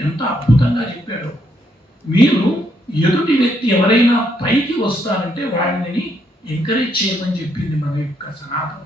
ఎంత అద్భుతంగా చెప్పాడో. మీరు ఎదుటి వ్యక్తి ఎవరైనా పైకి వస్తారంటే వాడిని ఎంకరేజ్ చేయమని చెప్పింది మన యొక్క సనాతన